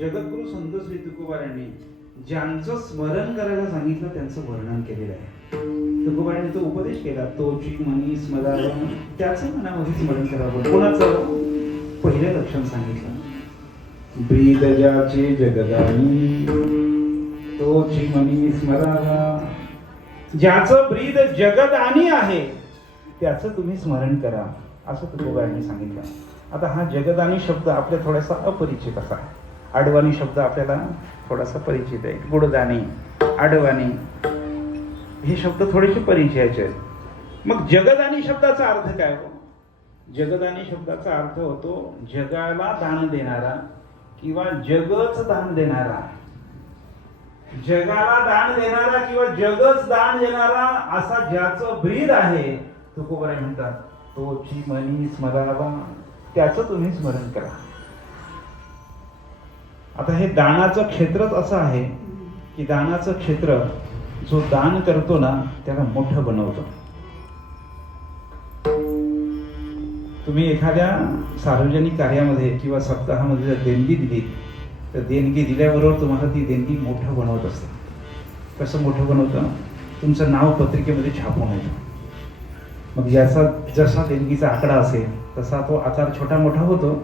जगद्गुरु संत श्री तुकोबारायांनी ज्यांचं स्मरण करायला सांगितलं त्यांचं वर्णन केलेलं आहे. तुकोबारायांनी तो उपदेश केला, तोची मनी स्मरावं, त्याचं मनामध्ये स्मरण करावं. कोणाचं? पहिलं लक्षण सांगितलं, ब्रीद ज्याचे जगदानी तोची मनी स्मरावा. ज्याचं ब्रीद जगदानी आहे त्याचं तुम्ही स्मरण करा, असं तुकोबारायांनी सांगितलं. आता हा जगदानी शब्द आपल्या थोडासा अपरिचित असा आहे. आडवाणी शब्द आपल्याला थोडासा परिचित आहे. गुडदानी, आडवाणी हे शब्द थोडेसे परिचयाचे आहेत. मग जगदानी शब्दाचा अर्थ काय हो? जगदानी शब्दाचा अर्थ होतो जगाला दान देणारा किंवा जगच दान देणारा. जगाला दान देणारा किंवा जगच दान देणारा असा ज्याचं ब्रीद आहे, तुकोबाराय म्हणतात तोची मनी स्मरावा, त्याचं तुम्ही स्मरण करा. आता हे दानाचं क्षेत्रच असं आहे की दानाचं क्षेत्र जो दान करतो ना त्याला मोठं बनवतो. तुम्ही एखाद्या सार्वजनिक कार्यामध्ये किंवा सप्ताहामध्ये जर देणगी दिली तर देणगी दिल्याबरोबर तुम्हाला ती देणगी मोठं बनवत असते. कसं मोठं बनवतं? तुमचं नाव पत्रिकेमध्ये छापून येतं. मग याचा जसा देणगीचा आकडा असेल तसा तो आकार छोटा मोठा होतो.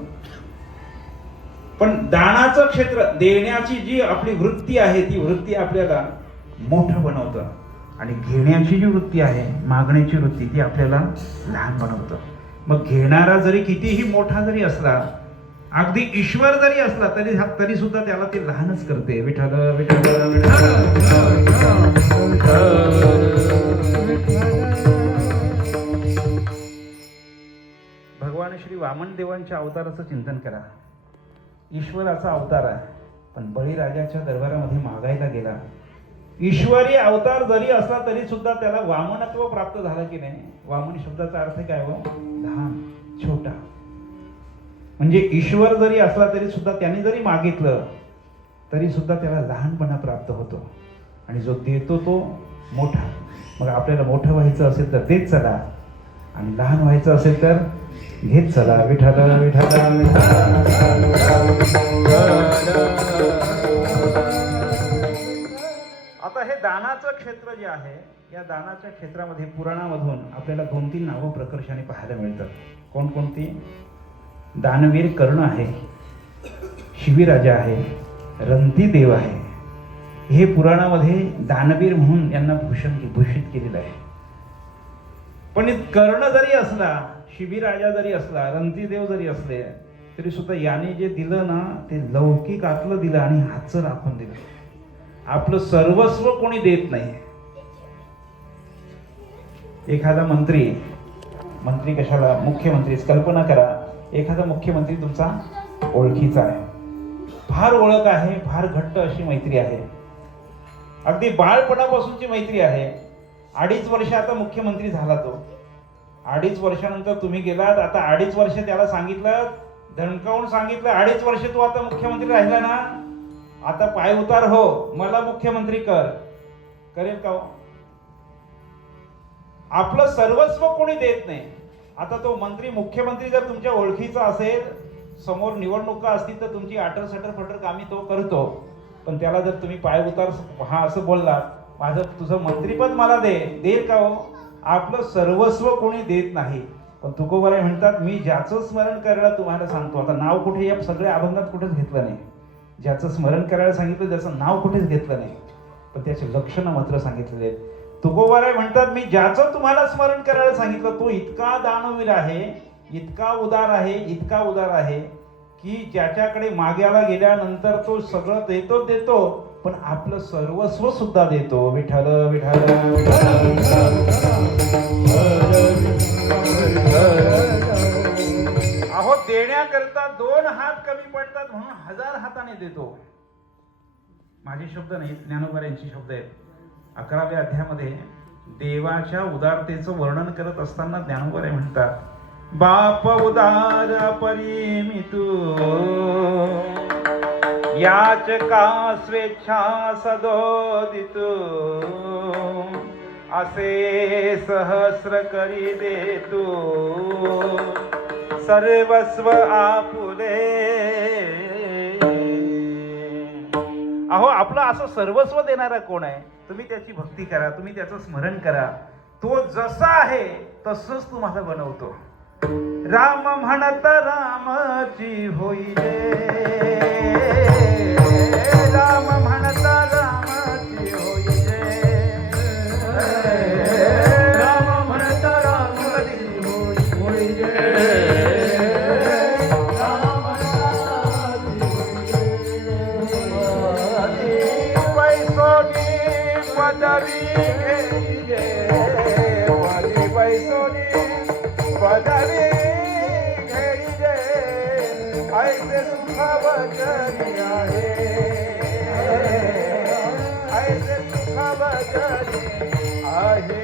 पण दानाचं क्षेत्र, देण्याची जी आपली वृत्ती आहे ती वृत्ती आपल्याला मोठं बनवतं. आणि घेण्याची जी वृत्ती आहे, मागण्याची वृत्ती, ती आपल्याला लहान बनवतं. मग घेणारा जरी कितीही मोठा जरी असला, अगदी ईश्वर जरी असला तरी सुद्धा त्याला ते लहानच करते. विठ्ठल विठ्ठल भगवान श्री वामन देवांच्या अवताराचं चिंतन करा. ईश्वराचा अवतार आहे, पण बळीराजाच्या दरबारामध्ये मागायला गेला. ईश्वरी अवतार जरी असला तरी सुद्धा त्याला वामनत्व प्राप्त झालं की नाही? वामन शब्दाचा अर्थ काय हो? लहान, छोटा. म्हणजे ईश्वर जरी असला तरी सुद्धा त्याने जरी मागितलं तरी सुद्धा त्याला लहानपणा प्राप्त होतो. आणि जो देतो तो मोठा. मग आपल्याला मोठं व्हायचं असेल तर देत चला, आणि लहान व्हायचं असेल तर घेत चला. विठ्ठल विठ्ठल. आता हे दानाचं क्षेत्र जे आहे, या दानाच्या क्षेत्रामध्ये पुराणामधून आपल्याला 2-3 नावं प्रकर्षाने पाहायला मिळतात. कोणकोणती? दानवीर कर्ण आहे, शिवीराजा आहे, रंतीदेव आहे. हे पुराणामध्ये दानवीर म्हणून यांना भूषित केलेलं आहे. पण कर्ण जरी असला, शिवीराजा जरी असला, रंतीदेव जरी असले तरी सुद्धा याने जे दिलं ना ते लौकिकातलं दिलं आणि हातचं राखून दिलं. आपलं सर्वस्व कोणी देत नाही. एखादा मंत्री कशाला? मुख्यमंत्रीच. कल्पना करा, एखादा मुख्यमंत्री तुमचा ओळखीचा आहे, फार ओळख आहे, फार घट्ट अशी मैत्री आहे, अगदी बाळपणापासूनची मैत्री आहे. 2.5 वर्ष आता मुख्यमंत्री झाला तो. 2.5 वर्षानंतर तुम्ही गेलात, आता 2.5 वर्ष त्याला सांगितलं, धणकावून सांगितलं, 2.5 वर्ष तू आता मुख्यमंत्री राहिला ना, आता पाय उतार हो, मला मुख्यमंत्री करेल का हो? आपलं सर्वस्व कोणी देत नाही. आता तो मुख्यमंत्री जर तुमच्या ओळखीचा असेल, समोर निवडणुका असतील तर तुमची आटर फटर कामी तो करतो. पण त्याला जर तुम्ही पाय उतार हा असं बोलला, तुझं मंत्रीपद मला देईल का हो? आपलं सर्वस्व कोणी देत नाही. पण तुकोबाराय म्हणतात, मी ज्याचं स्मरण करायला तुम्हाला सांगतो. आता नाव कुठे या सगळ्या अभंगात कुठेच घेतलं नाही. ज्याचं स्मरण करायला सांगितलं त्याचं नाव कुठेच घेतलं नाही, पण त्याचे लक्षणं मात्र सांगितलेले आहेत. तुकोबाराय म्हणतात, मी ज्याचं तुम्हाला स्मरण करायला सांगितलं तो इतका दानवीर आहे, इतका उदार आहे की ज्याच्याकडे माग्याला गेल्यानंतर तो सगळं देतो, पण आपलं सर्वस्व सुद्धा देतो. विठ्ठल विठ्ठल. अहो, देण्याकरता 2 हात कमी पडतात म्हणून 1000 हाताने देतो. माझे शब्द नाहीत, ज्ञानोबारायांचे शब्द आहेत. 11व्या अध्यायामध्ये देवाच्या उदारतेचं वर्णन करत असताना ज्ञानोबाराय म्हणतात, बाप उदार परिमितू याच का स्वेच्छा सदोदितू असे सहस्र करी देतू सर्वस्व आपुले अहो आपलं असं सर्वस्व देणारा कोण आहे? तुम्ही त्याची भक्ती करा, तुम्ही त्याचं स्मरण करा. तो जसा आहे तसंच तुम्हाला बनवतो. राम म्हणत रामाची होई रे, राम म्हणत रामाची होई रे, राम म्हणत रामाची होई रे, पदवी पदवी घेईले ऐसे सुख वचनी आहे, ऐसे सुख वचनी आहे.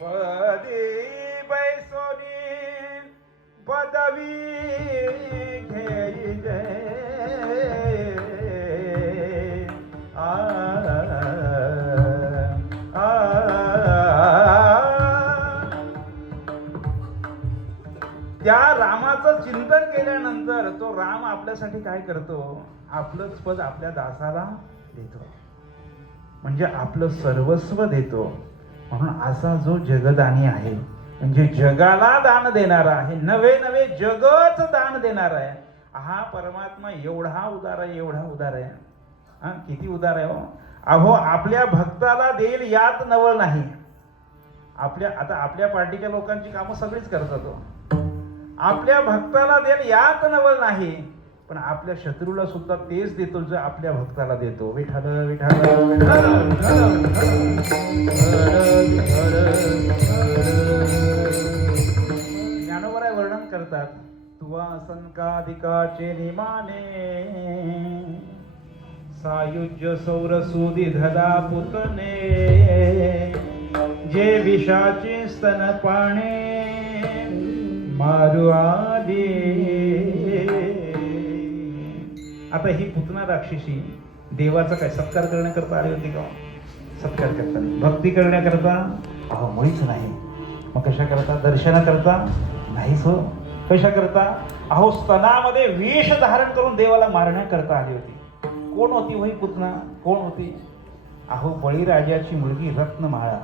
पदी बैसोनी पदवी घेईले त्या रामाचं चिंतन केल्यानंतर तो राम आपल्यासाठी काय करतो? आपलंच पद आपल्या दासाला देतो, म्हणजे आपलं सर्वस्व देतो. म्हणून असा जो जगदानी आहे, म्हणजे जगाला दान देणारा आहे, नवे नवे जगच दान देणारा आहे, हा परमात्मा एवढा उदार आहे, एवढा उदार आहे. हा किती उदार आहे हो. अहो आपल्या भक्ताला देईल यात नवल नाही. आपल्या पार्टीच्या लोकांची कामं सगळीच करतात हो. आपल्या भक्ताला देईल यात नवल नाही, पण आपल्या शत्रूला सुद्धा तेच देतो जे आपल्या भक्ताला देतो. विठ्ठल विठ्ठल ज्ञानोबराय वर्णन करतात. तुवा संकादिकाचे निमाने सायुज्य सौरसूदी धला पुतने, जे विषाचे स्तनपाने मारू आली. आता ही पुतना राक्षसी देवाचा काय सत्कार करण्याकरता आली होती का? सत्कार करता, भक्ती करण्याकरता अहो मुळीच नाही. मग कशा करता? दर्शनाकरता नाहीच हो. कशा करता? अहो स्तनामध्ये विष धारण करून देवाला मारण्याकरता आली होती. कोण होती वही पुतना? कोण होती? अहो बळीराजाची मुलगी रत्नमाळा.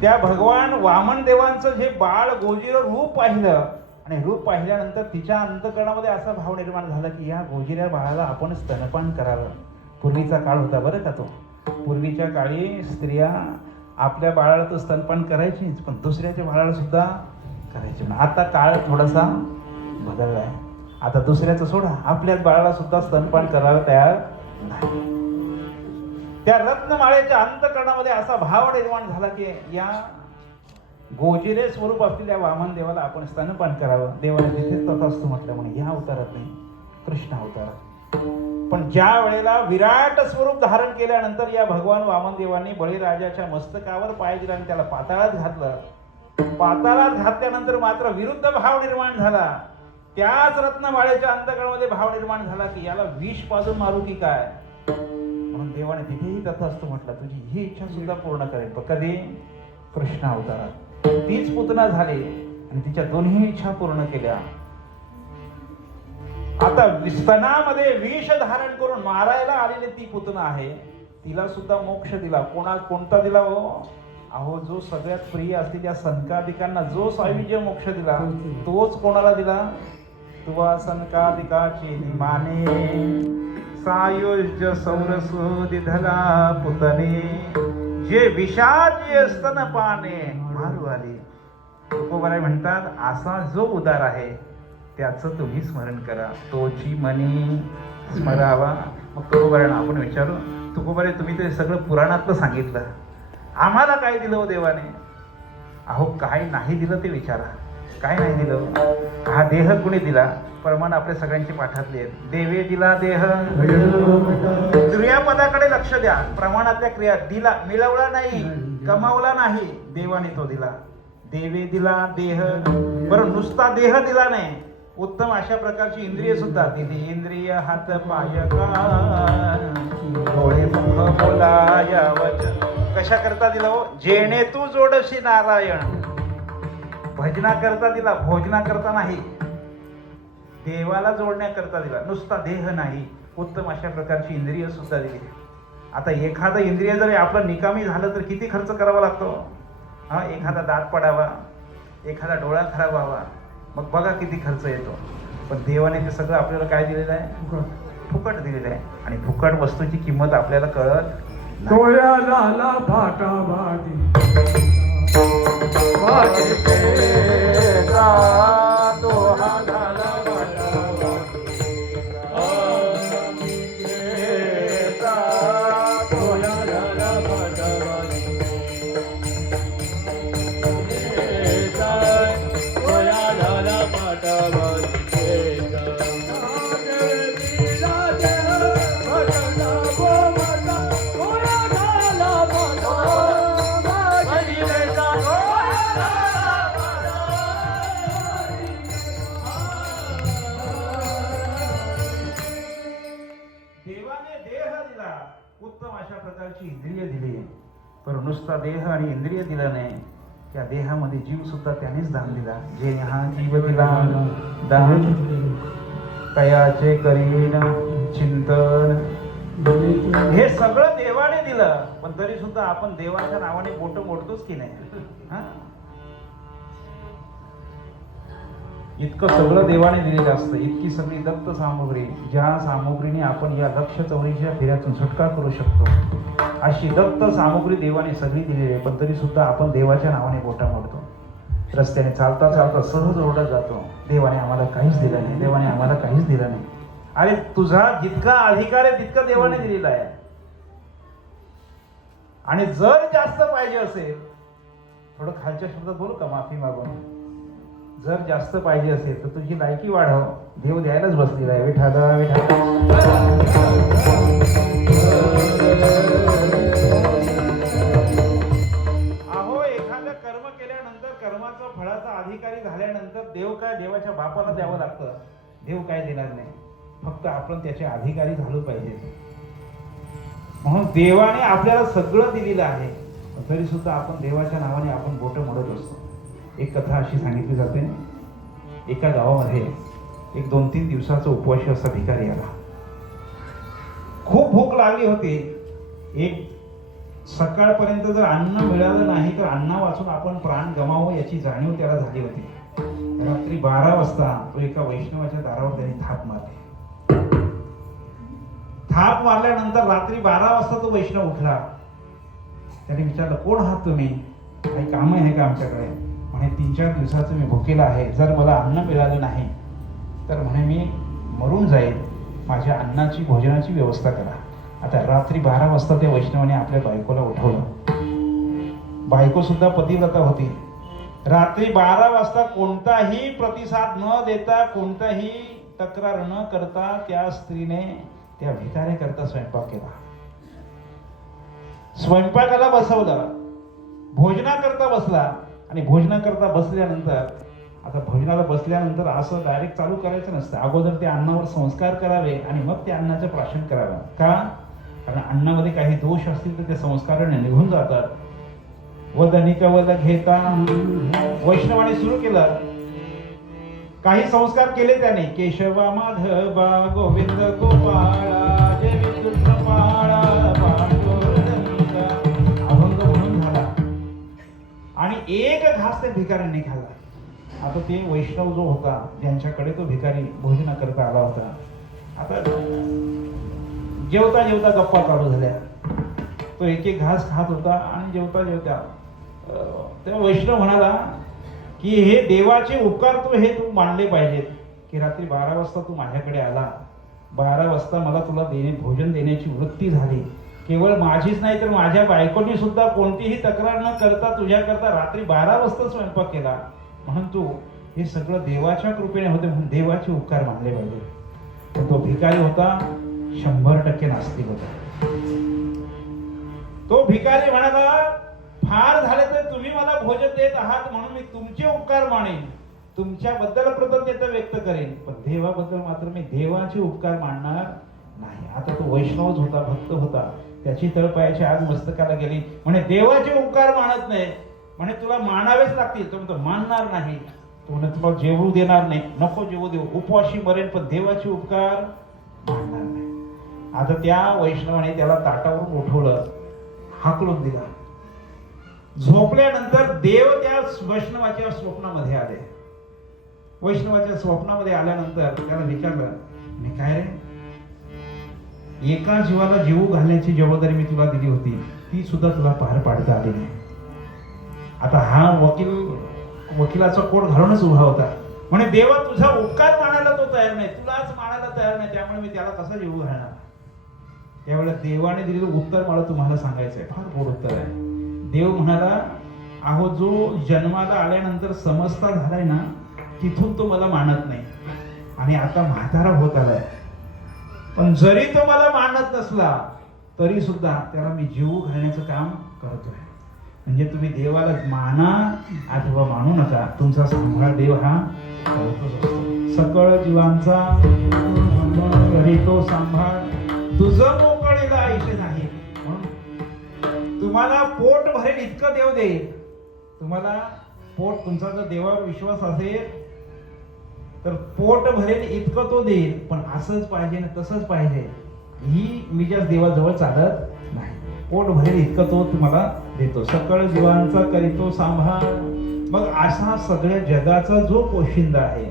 त्या भगवान वामन देवांचं जे बाळ गोजीर रूप पाहिलं, आणि रूप पाहिल्यानंतर तिच्या अंतःकरणामध्ये असा भाव निर्माण झाला की या गोजिऱ्या बाळाला आपण स्तनपान करावं. पूर्वीचा काळ होता बरं का तो. पूर्वीच्या काळी स्त्रिया आपल्या बाळाला तर स्तनपान करायचीच, पण दुसऱ्याच्या बाळाला सुद्धा करायची. आता काळ थोडासा बदलला आहे. आता दुसऱ्याचं सोडा, आपल्याच बाळाला सुद्धा स्तनपान करायला तयार नाही. त्या रत्नमाळेच्या अंतःकरणामध्ये असा भाव निर्माण झाला की या गोजिरे स्वरूप असलेल्या वामन देवाला आपण स्तनपान करावं. देवाने तिथेच तथास्तु म्हटलं म्हणून ह्या अवतारात नाही, कृष्ण अवतारात. पण ज्या वेळेला विराट स्वरूप धारण केल्यानंतर या भगवान वामन देवांनी बळीराजाच्या मस्तकावर पाय दिला आणि त्याला पाताळात घातलं. पाताळात घातल्यानंतर मात्र विरुद्ध भाव निर्माण झाला. त्याच रत्नमाळेच्या अंतःकरणामध्ये भाव निर्माण झाला की याला विष पाजून मारू की काय. म्हणून देवाने तिथेही तथास्तु म्हटलं, तुझी ही इच्छा सुद्धा पूर्ण करेल. पण कधी? कृष्ण अवतारात. तीच पुतना झाली आणि तिच्या दोन्ही इच्छा पूर्ण केल्या. आता स्तनामध्ये विष धारण करून मारायला आलेली ती पुतना आहे, तिला सुद्धा मोक्ष दिला. कोणता दिला हो? अहो जो सगळ्यात प्रिय असलेल्या संकादिकांना जो सायुज्य मोक्ष दिला तोच कोणाला दिला? तुवा संकादिकाची निमाने सायुज्य सौरसूदी धला पुतने, जे विषाचे स्तनपाने मारू आली. तुकोबाराय म्हणतात असा जो उदार आहे त्याचं तुम्ही स्मरण करा, तोची मनी स्मरावा. मग तुकोबारायला आपण विचारू, तुकोबाराय तुम्ही ते सगळं पुराणातलं सांगितलं, आम्हाला काय दिलं हो देवाने? अहो काय नाही दिलं ते विचारा. काय नाही दिलं? हा देह कुणी दिला? प्रमाण आपल्या सगळ्यांची पाठातली आहेत. देवे दिला देह. क्रियापदाकडे लक्ष द्या. प्रमाणातल्या क्रिया दिला, मिळवला नाही, कमावला नाही, देवाने तो दिला. देवे दिला देह. बरं नुसता देह दिला नाही, उत्तम अशा प्रकारची इंद्रिय सुद्धा दिली. इंद्रिय हात पाय कान डोळे मुख बोलाया वचन. कशा करता दिला हो? जेणे तू जोडशी नारायण. भजनाकरता दिला, भोजनाकरता नाही, देवाला जोडण्याकरता दिला. नुसता देह नाही, उत्तम अशा प्रकारची इंद्रिय सुद्धा दिली. आता एखादं इंद्रिय जरी आपलं निकामी झालं तर किती खर्च करावा लागतो. हा, एखादा दात पडावा, एखादा डोळा खराब व्हावा, मग बघा किती खर्च येतो. पण देवाने ते सगळं आपल्याला काय दिलेलं आहे? फुकट दिलेलं आहे. आणि फुकट वस्तूची किंमत आपल्याला कळत नाही. डोळ्या झाला भाटा भाटी भाटी पेचा, डोळा झाला भाटा भाटी पेचा, डोळा झाला भाटा भाटी पेचा, डोळा झाला भाटा भाटी पेचा. देवाने देह दिला, उत्तम अशा प्रकारची इंद्रिय दिली, पण नुसता देह आणि इंद्रिय दिला नाही, त्या देहामध्ये जीव सुद्धा त्यानेच दान दिला. जे हा जीव दिला दान, कयाचे करीन चिंतन, हे सगळं देवाने दिलं. पण तरी सुद्धा आपण देवाच्या नावाने बोट मोडतोच की नाही? हा? इतकं सगळं देवाने दिलेलं असतं, इतकी सगळी दत्त सामुग्री, ज्या सामुग्रीने आपण या लक्ष चौरीच्या फेऱ्यातून सुटका करू शकतो, अशी दत्त सामुग्री देवाने सगळी दिलेली आहे. पण तरी सुद्धा आपण देवाच्या नावाने बोटा मोडतो. रस्त्याने चालता चालता सहज ओरडत जातो, देवाने आम्हाला काहीच दिलं नाही, देवाने आम्हाला काहीच दिलं नाही. अरे तुझा जितका अधिकार आहे तितका देवाने दिलेला आहे. आणि जर जास्त पाहिजे असेल, थोडं खालच्या शब्दात बोलू का, माफी मागून, जर जास्त पाहिजे असेल तर तुझी लायकी वाढव, देव द्यायलाच बसलेला आहे. विठाला विठाला अहो, एखादं कर्म केल्यानंतर कर्माचा फळाचा अधिकारी झाल्यानंतर देव काय, देवाच्या बापाला द्यावं लागतं. देव काय देणार नाही, फक्त आपण त्याचे अधिकारी झालो पाहिजे. म्हणून देवाने आपल्याला सगळं दिलेलं आहे, तरी सुद्धा आपण देवाच्या नावाने आपण बोटं मोडत असतो. एक कथा अशी सांगितली जाते, एका गावामध्ये एक 2-3 दिवसाचा उपवासी असा भिकारी आला. खूप भूक लागली होती. एक सकाळपर्यंत जर अन्न मिळालं नाही तर अन्ना वाचून आपण प्राण गमावं याची जाणीव त्याला झाली होती. रात्री 12 वाजता तो एका वैष्णवाच्या दारावर त्याने थाप मारली. थाप मारल्यानंतर रात्री 12 वाजता तो वैष्णव उठला. त्याने विचारलं, कोण आहात तुम्ही, काही काम आहे का आमच्याकडे? म्हणे 3-4 दिवसाचं मी भुकेला आहे, जर मला अन्न मिळालं नाही तर म्हणे मी मरून जाईल, माझ्या अन्नाची भोजनाची व्यवस्था करा. आता रात्री 12 वाजता त्या वैष्णवाने आपल्या बायकोला उठवलं. बायको सुद्धा पतिव्रता होती. रात्री 12 वाजता कोणताही प्रतिसाद न देता, कोणताही तक्रार न करता त्या स्त्रीने त्या भिकाऱ्याकरता स्वयंपाक केला. स्वयंपाकाला बसवलं, भोजनाकरता बसला. आणि भोजनाकरता बसल्यानंतर, आता भोजनाला बसल्यानंतर असं डायरेक्ट चालू करायचं नसतं, अगोदर त्या अन्नावर संस्कार करावे आणि मग त्या अन्नाचं प्राशन करावं. का? कारण अन्नामध्ये काही दोष असतील तर ते संस्काराने निघून जातात. वदनिक वद घेता वैष्णवाने सुरू केलं. काही संस्कार केले त्याने, केशवा माधवा गोविंद गोपाळा जय विद्युत्पाळा पांडुरंगा, अभंग म्हणून झाला. आणि एक घास त्या भिकाऱ्यांनी खाल्ला. आता ते वैष्णव जो होता, ज्यांच्याकडे तो भिकारी भोजना करता आला होता, आता जेवता जेवता गप्पा चालू झाल्या. तो एक घास खात होता आणि जेवता जेवता तेव्हा वैष्णव म्हणाला की हे देवाचे उपकार तू मानले पाहिजेत की रात्री 12 वाजता तू माझ्याकडे आला, 12 वाजता मला तुला भोजन देण्याची वृत्ती झाली. केवळ माझीच नाही तर माझ्या बायकोनी सुद्धा कोणतीही तक्रार न करता तुझ्याकरता रात्री 12 वाजता स्वयंपाक केला. म्हणून तू हे सगळं देवाच्या कृपेने होते, म्हणून देवाचे उपकार मानले पाहिजे. पण तो भिकारी होता 100% नास्तिक होता. तो भिकारी म्हणाला, फार झाले तर तुम्ही मला भोजन देत आहात म्हणून मी तुमचे उपकार मानेन, तुमच्याबद्दल कृतज्ञता व्यक्त करेन, पण देवाबद्दल मात्र मी देवाचे उपकार मानणार नाही. आता तो वैष्णवच होता, भक्त होता, त्याची तळपायाची आग मस्तकाला गेली. म्हणे देवाचे उपकार मानत नाही म्हणे तुला मानावेच लागतील. तो म्हणतो मानणार नाही. तो म्हणे तुला जेवू देणार नाही, नको जेवू देऊ, उपवाशी मरेन, पण देवाचे उपकार मानणार नाही. आता त्या वैष्णवाने त्याला ताटावरून उठवलं, हाकलून दिला. झोपल्यानंतर देव त्या वैष्णवाच्या स्वप्नामध्ये आले. वैष्णवाच्या स्वप्नामध्ये आल्यानंतर त्याला विचारलं, मी काय रे, एका जीवाला जीव घालण्याची जबाबदारी मी तुला दिली होती, ती सुद्धा तुला पार पाडता आली नाही. आता हा वकिलाचा कोट घालूनच उभा होता. म्हणे देवा तुझा उपकार मानायला तो तयार नाही, तुलाच मानायला तयार नाही, त्यामुळे मी त्याला कसा जीव घालणार. त्यावेळेला देवाने दिलेलं उत्तर मला तुम्हाला सांगायचं आहे. फार गोड उत्तर आहे. देव म्हणाला, अहो जो जन्माला आल्यानंतर समजता झालाय ना, तिथून तो मला मानत नाही, आणि आता म्हातारा होत आलाय, पण जरी तो मला मानत नसला तरी सुद्धा त्याला मी जीव घालण्याचं काम करतोय. म्हणजे तुम्ही देवाला माना अथवा मानू नका, तुमचा सांभाळ देव हा करतच असतो. सकळ जीवांचा करी तो सांभाळ, तुझं मोकळेला आयुष्य नाही. म्हणून तुम्हाला पोट भरेल इतकं देव देईल. तुम्हाला पोट, तुमचा जर देवावर विश्वास असेल तर पोट भरेल इतकं तो देईल, पण असंच पाहिजे ना तसंच पाहिजे ही मी ज्या देवाजवळ चालत नाही. पोट भरेल इतकं तो तुम्हाला देतो. सकळ जीवांचा करीतो सांभाळ. मग असा सगळ्या जगाचा जो पोशिंदा आहे,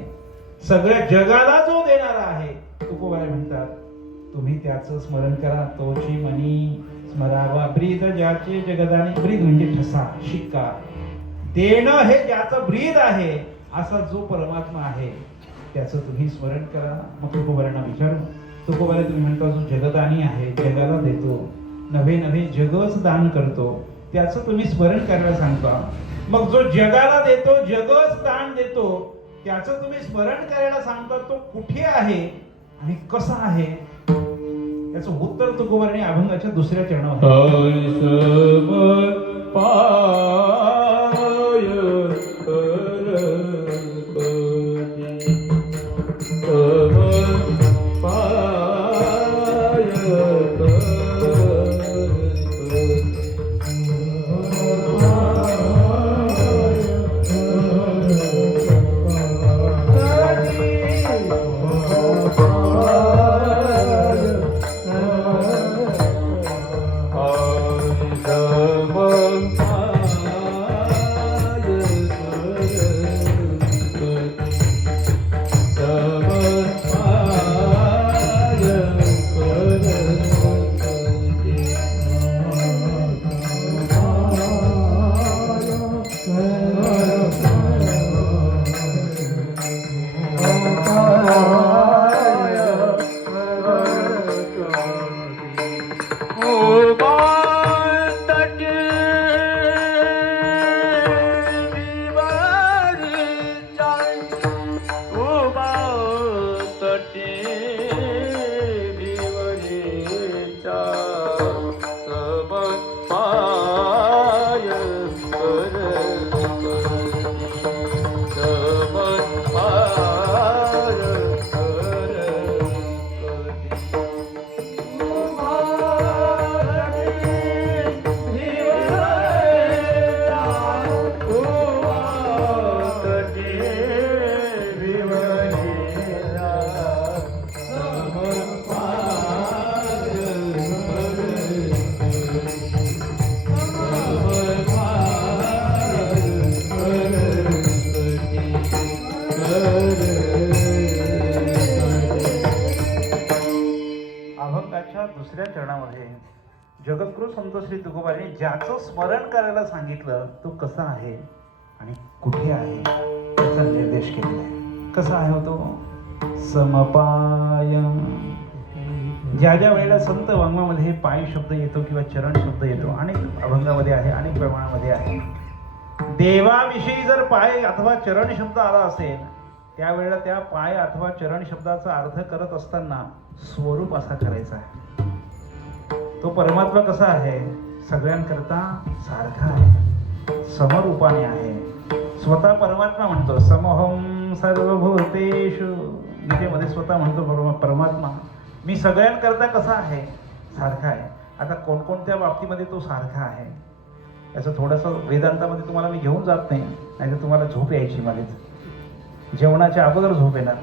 सगळ्या जगाला जो देणारा आहे, तुकोबाई म्हणतात, तुम्ही त्याचं स्मरण करा. तोची मनी स्मरावा, ब्रीद ज्याचे जगदानी. ब्रीद म्हणजे ठसा, शिक्का. देणं हे ज्याचं ब्रीद आहे, असा जो परमात्मा आहे त्याचं तुम्ही स्मरण करा. मग तुकोबारांना विचारू, तुकोबारा तुम्ही म्हणता जो जगदानी आहे, जगाला देतो, नवे नवे जगच दान करतो, त्याचं तुम्ही स्मरण करायला सांगता. मग जो जगाला देतो, जगच दान देतो, त्याचं तुम्ही स्मरण करायला सांगता, तो कुठे आहे आणि कसा आहे, याचं उत्तर तुकोबारांनी अभंगाच्या दुसऱ्या दुसऱ्या चरणामध्ये जगद्गुरु संत श्री तुकोबांनी ज्याचं स्मरण करायला सांगितलं तो कसा आहे आणि कुठे आहे त्याचा निर्देश केलेला आहे. कसा आहे तो समपाय. ज्या ज्या वेळेला संत वाङ्मयामध्ये पाय शब्द येतो किंवा चरण शब्द येतो, अनेक अभंगामध्ये आहे, अनेक प्रमाणामध्ये आहे. देवाविषयी जर पाय अथवा चरण शब्द आला असेल त्यावेळेला त्या पाय अथवा चरण शब्दाचा अर्थ करत असताना स्वरूप असा करायचा आहे. तो परमात्मा कसा आहे, सगळ्यांकरता सारखा आहे, समरूपाने आहे. स्वतः परमात्मा म्हणतो समहं सर्वभूतेषु, गीतेमध्ये स्वतः म्हणतो परमात्मा मी सगळ्यांकरता कसा आहे, सारखा आहे. आता कोणकोणत्या बाबतीमध्ये तो सारखा आहे, याचं थोडंसं वेदांतामध्ये तुम्हाला मी घेऊन जात नाही, नाहीतर तुम्हाला झोप यायची मध्येच, जेवणाच्या अगोदर झोप येणार.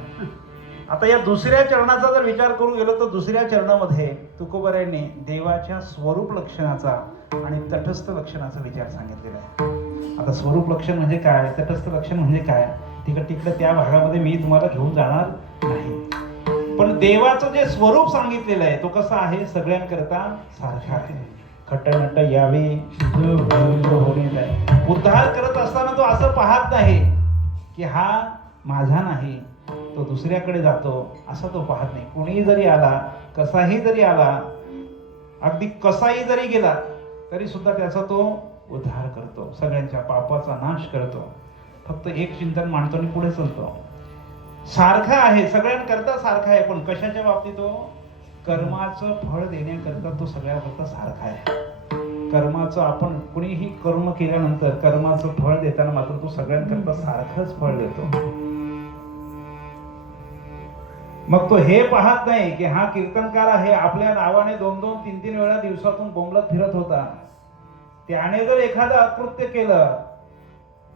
आता या दुसऱ्या चरणाचा जर विचार करू गेलो तर दुसऱ्या चरणामध्ये तुकोबारायांनी देवाच्या स्वरूप लक्षणाचा आणि तटस्थ लक्षणाचा विचार सांगितलेला आहे. आता स्वरूप लक्षण म्हणजे काय, तटस्थ लक्षण म्हणजे काय, तिकडं त्या भागामध्ये मी तुम्हाला घेऊन जाणार नाही. पण देवाचं जे स्वरूप सांगितलेलं आहे तो कसा आहे, सगळ्यांकरता सारखा आहे. खट्टनट्ट यावे उद्धार करत असताना तो असं पाहत नाही की हा माझा नाही, तो दुसऱ्याकडे जातो असं तो पाहत नाही. कुणीही जरी आला, कसाही जरी आला, अगदी कसाही जरी गेला तरी सुद्धा त्याचा तो उद्धार करतो, सगळ्यांच्या पापाचा नाश करतो. फक्त एक चिंतन मांडतो आणि पुढे चालतो. सारखा आहे, सगळ्यांकरता सारखा आहे, पण कशाच्या बाबतीत तो कर्माचं फळ देण्याकरता तो सगळ्यांकरता सारखा आहे. कर्माचं आपण कुणीही कर्म केल्यानंतर कर्माचं फळ देताना मात्र तो सगळ्यांकरता सारखंच फळ देतो. मग तो हे पाहत नाही की हा कीर्तनकार आहे, आपल्या नावाने 2-2, 3-3 वेळा दिवसातून बोंबलत फिरत होता. त्याने जर एखादं अकृत्य केलं,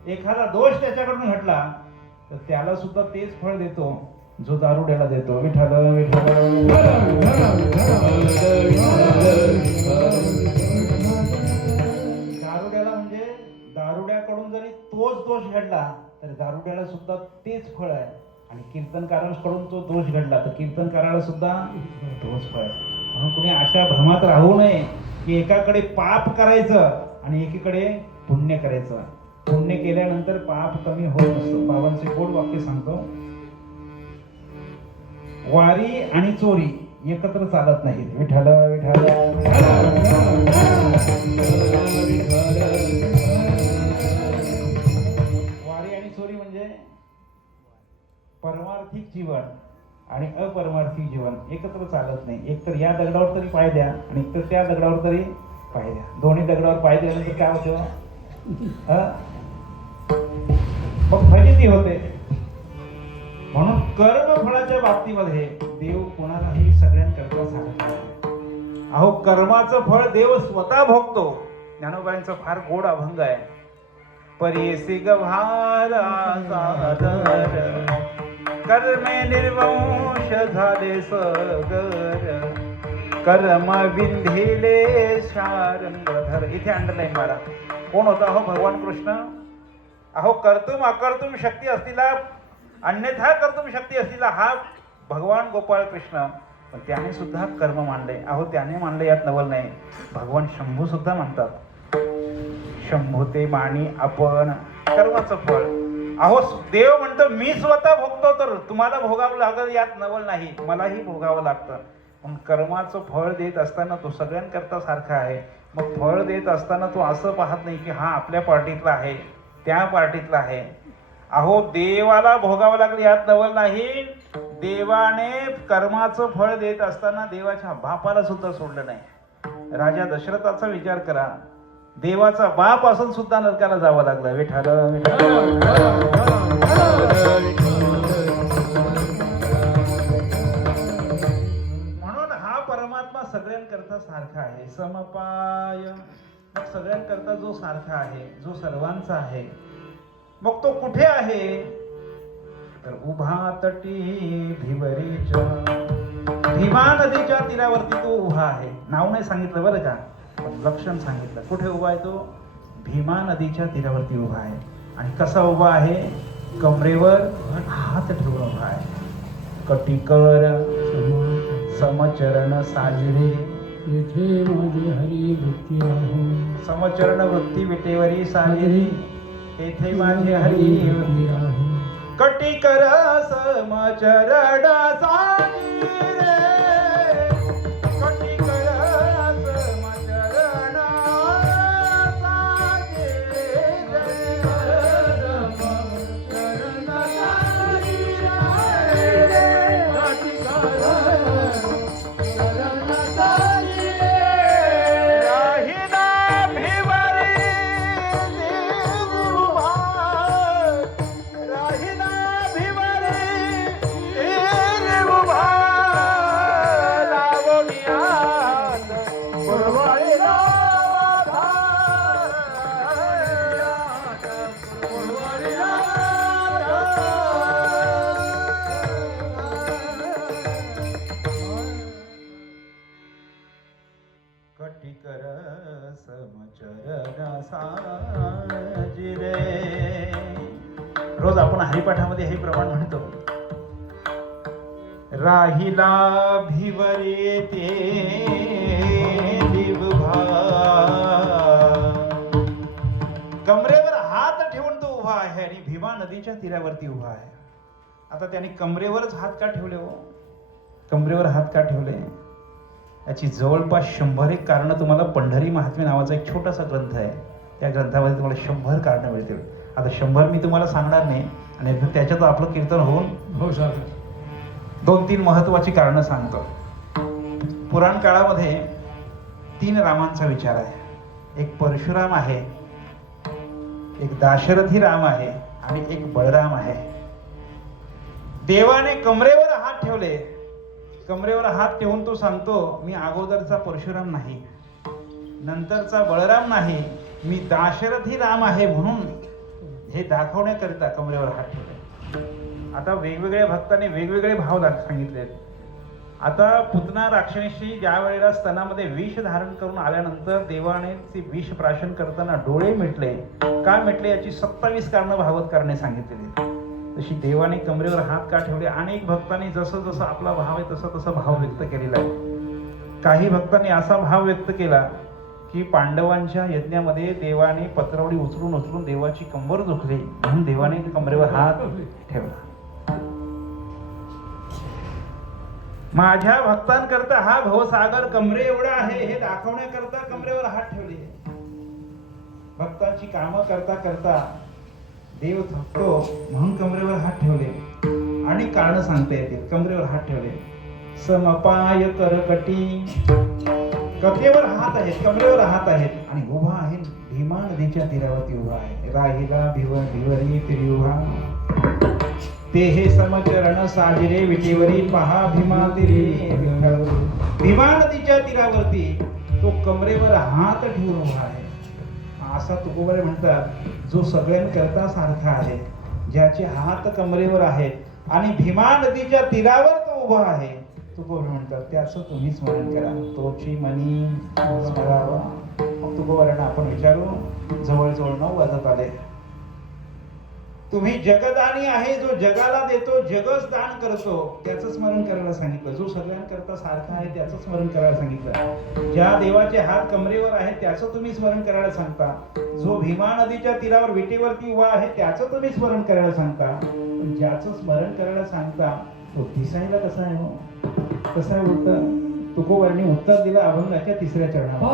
एखादा दोष त्याच्याकडून घडला, तर त्याला सुद्धा तेच फळ देतो जो दारुड्याला देतो. विठ्ठल विठ्ठल. दारुड्याला म्हणजे दारुड्याकडून जरी तोच दोष घडला तर दारुड्याला सुद्धा तेच फळ आहे, आणि कीर्तनकारांकडून तो दोष घडला तर कीर्तनकाराला सुद्धा तोच फळ आहे. म्हणून कुणी अशा भ्रमात राहू नये की एकाकडे पाप करायचं आणि एकीकडे पुण्य करायचं. पुण्य केल्यानंतर पाप कमी होत नसतं. बाबांचे गोड वाक्य सांगतो, वारी आणि चोरी एकत्र चालत नाहीत. विठ्ठल विठ्ठल. वारी आणि चोरी म्हणजे परमार्थिक जीवन आणि अपरमार्थिक जीवन एकत्र चालत नाही. एकतर या दगडावर तरी पाय द्या आणि एकतर त्या दगडावर तरी पाय द्या. दोन्ही दगडावर पाय दिल्यानंतर काय होतं, मग फजिती होते. म्हणून कर्मफळाच्या बाबतीमध्ये देव कोणालाही सगळ्यांकरता सारखा आहे. अहो कर्माचं फळ देव स्वतः भोगतो. ज्ञानोबाईंचा फार गोड अभंग आहे, परीसी गभाला सादर कर्मे निर्वंश झाले सगर कर्म विंधिले शारंगधर. इथे अंडरलाईन मारा. कोण होता हो भगवान कृष्ण. अहो कर्तुम अकर्तुम शक्ती असलेला, अन्यथा कर्तुम शक्ती असलेला हा भगवान गोपाळ कृष्ण, पण त्याने सुद्धा कर्म मांडले. अहो त्याने मांडले यात नवल नाही. भगवान शंभू सुद्धा म्हणतात, शंभू ते माणी आपण कर्माचं फळ. अहो देव म्हणतो मी स्वतः भोगतो तर तुम्हाला भोगावं लागेल यात नवल नाही, मलाही भोगावं लागतं. पण कर्माचं फळ देत असताना तो सगळ्यांकरता सारखा आहे. मग फळ देत असताना तो असं पाहत नाही की हा आपल्या पार्टीतला आहे, त्या पार्टीतला आहे. अहो देवाला भोगावं लागलं यात नवल नाही. देवाने कर्माचं फळ देत असताना देवाच्या बापाला सुद्धा सोडलं नाही. राजा दशरथाचा विचार करा, देवाचा बाप असून सुद्धा नरकाला जावं लागलं. विठ्ठल म्हणून हा परमात्मा सगळ्यांकरता सारखा आहे, समपाय. मग सगळ्यांकरता जो सारखा आहे, जो सर्वांचा आहे, मग तो कुठे आहे तर उभा तटी भिवरीच्या, भीमा नदीच्या तीरावरती तो उभा आहे. नाव नाही सांगितलं बरं का, पण लक्षण सांगितलं. कुठे उभा आहे तो, भीमा नदीच्या तीरावरती उभा आहे. आणि कसा उभा आहे, कमरेवर हात ठेवून उभा आहे. कटिकर समचरण साजरे येथे माझे हरी भक्ती राहो, समचरण वृत्ती विटेवरी साजरी येथे माझे हरी भक्ती राहो. कटिकर समचरण साजरे हरिपाठामध्ये हे प्रमाण म्हणतो, राहिला भिवरे ते विभा, कमरेवर हात ठेवून तो उभा आहे आणि भीमा नदीच्या तीरावरती उभा आहे. आता त्याने कमरेवरच हात का ठेवले हो? कमरेवर हात का ठेवले? याची जवळपास 101 कारणं तुम्हाला पंढरी महात्म्य नावाचा एक छोटासा ग्रंथ आहे, त्या ग्रंथामध्ये तुम्हाला 100 कारणं मिळतील. आता 100 मी तुम्हाला सांगणार नाही आणि त्याच्यात आपलं कीर्तन होऊन हो सर. 2-3 महत्वाची कारणं सांगतो. पुराण काळामध्ये 3 रामांचा विचार आहे. एक परशुराम आहे, एक दाशरथी राम आहे आणि एक बळराम आहे. देवाने कमरेवर हात ठेवले. कमरेवर हात ठेवून तो सांगतो, मी अगोदरचा परशुराम नाही, नंतरचा बळराम नाही, मी दाशरथी राम आहे, म्हणून हे दाखवण्याकरिता कमरेवर हात ठेवले. आता वेगवेगळ्या भक्तांनी वेगवेगळे भाव सांगितले. आता पुतना राक्षसी ज्या वेळेला स्तनामध्ये विष धारण करून आल्यानंतर देवाने ती विष प्राशन करताना डोळे मिटले. का मिटले याची 27 कारणं भागवतकारने सांगितलेली. तशी देवाने कमरेवर हात का ठेवले? अनेक भक्तांनी जसं जसं आपला भाव आहे तसं तसं भाव व्यक्त केलेला आहे. काही भक्तांनी असा भाव व्यक्त केला की पांडवांच्या यज्ञामध्ये देवाने पत्रावळी उचलून उचलून देवाची कंबर दुखली, म्हणून देवाने कमरेवर हात ठेवला. माझ्या भक्तांकरता हा भवसागर कमरे एवढा आहे हे दाखवण्याकरता कमरेवर हात ठेवले. भक्तांची कामं करता करता देव थकतो म्हणून कमरेवर हात ठेवले. आणि कारण सांगता येतील. कमरेवर हात ठेवले. समपाय करकटी, कथेवर हात आहेत, कमरेवर हात आहेत आणि उभा आहे भीमा नदीच्या तीरावरती उभा आहे. राहिला भिवरी तिरी उभा, ते हे समचरण साजरे विटेवरी पहा भीमा तिरी. भीमा नदीच्या तीरावरती तो कमरेवर हात ठेवून उभा आहे. असा तुकोबारे म्हणतात, जो सगळ्यांकरता सारखा आहे, ज्याचे हात कमरेवर आहेत आणि भीमा नदीच्या तीरावर तो उभा आहे, तुकोबारे म्हणतात त्याचं तुम्ही स्मरण करा. तोची मनी स्मरावा. मग तुकोबाऱ्यांना आपण विचारू, जवळजवळ 9 वाजत आले. तुम्ही जगदानी आहे, जो जगाला देतो, जगच दान करतो, त्याचं स्मरण करायला सांगितलं. जो सगळ्यांकरता सारखा आहे त्याचं स्मरण करायला सांगितलं. ज्या देवाचे हात कमरेवर आहेत त्याचं तुम्ही स्मरण करायला सांगता. जो भीमा नदीच्या तीरावर विटेवरती उभा आहे त्याचं तुम्ही स्मरण करायला सांगता. पण ज्याचं स्मरण करायला सांगता तो दिसायला कसा आहे हो? कसं आहे उत्तर? तुकोबारांनी उत्तर दिलं अभंगाच्या 3ऱ्या चरणावर.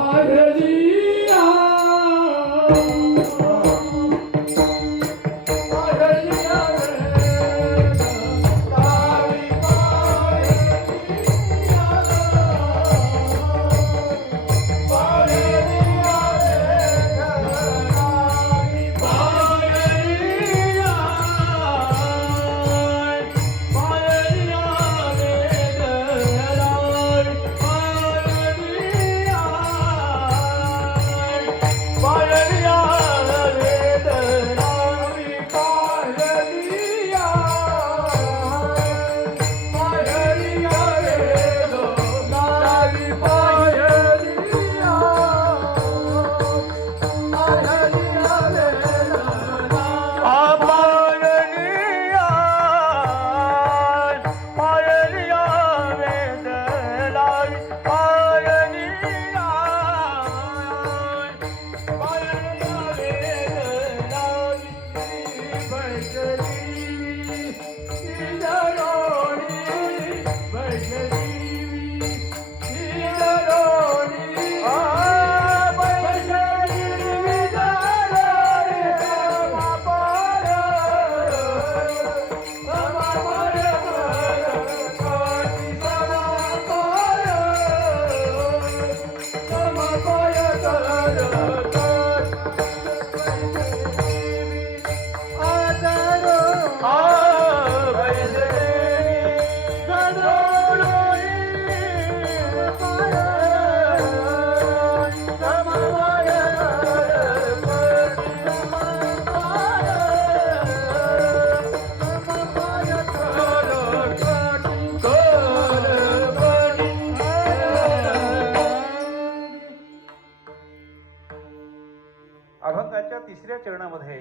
अभंगाच्या 3ऱ्या चरणामध्ये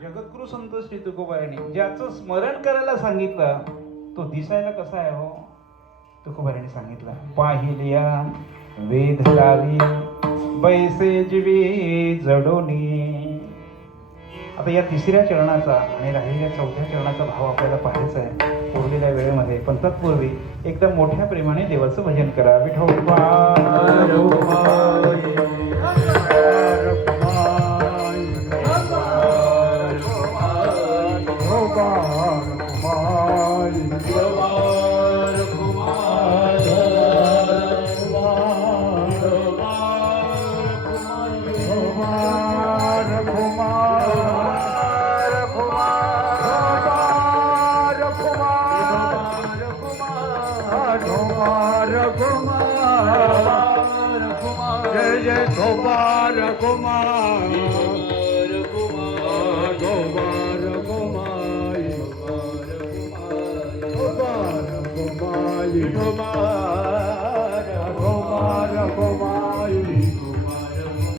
जगद्गुरु संत श्री तुकोबारायांनी ज्याचं स्मरण करायला सांगितलं तो दिसायला कसा आहे हो. तुकोबारायांनी सांगितलं पाहिल्या वेध लावी बैसे जीवी जडोनी. आता या तिसऱ्या चरणाचा आणि राहिलेल्या चौथ्या चरणाचा भाव आपल्याला पाहायचा आहे उरलेल्या वेळेमध्ये. पण तत्पूर्वी एकदम मोठ्या प्रेमाने देवाचं भजन करा. विठोबा जय जय गोपाल कुमार गोपाल कुमार गोपाल कुमार